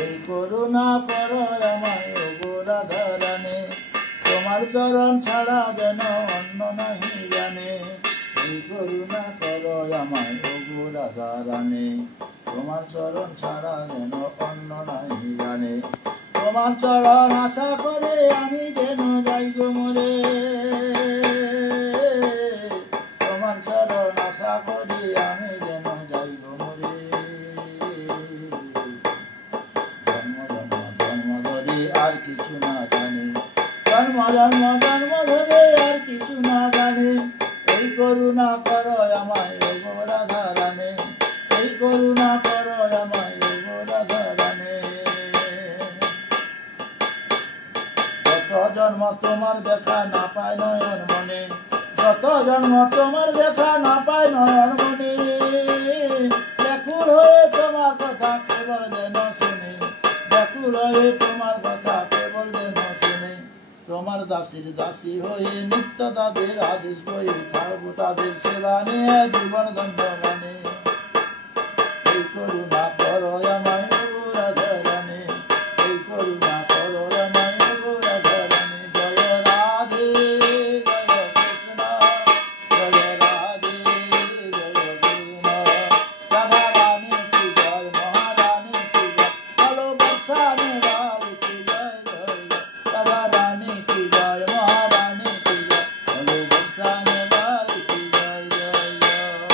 এই করুণা করো আমায় ওগো রাধা রানী, তোমার চরণ ছাড়া যেন অন্য নাহি জানে। এই করুণা করো আমায় ওগো রাধা রানী, তোমার চরণ ছাড়া যেন অন্য নাহি জানে। তোমার চরণ আশা করে আমি যেন যাই গো মরে, তোমার চরণ আশা করি আমি যেন যাই গো মরে। জন্ম জন্ম জন্ম ধরে আর কিছু না জানি, জন্ম জন্ম জন্ম ধরে আর কিছু না জানি। এই করুণা করো আমায় ওগো রাধা রানী, এই করুণা করো আমায় ওগো রাধা রানী। যত জন্ম তোমার দেখা না পায় নয়ন মনে, যত জন্ম তোমার দেখা না পায় নয়ন মনে। ব্যাকুল হয়ে তোমার কথা কেবল যেন শুনি, ব্যাকুল হয়ে তোমার কথা কেবল যেন শুনি। তোমার দাসীর দাসী হয়ে নিত্য তাদের আদেশ বয়ে থাকবো, তাদের সেবা নিয়ে জীবন ধন্য মানে। এই করুণা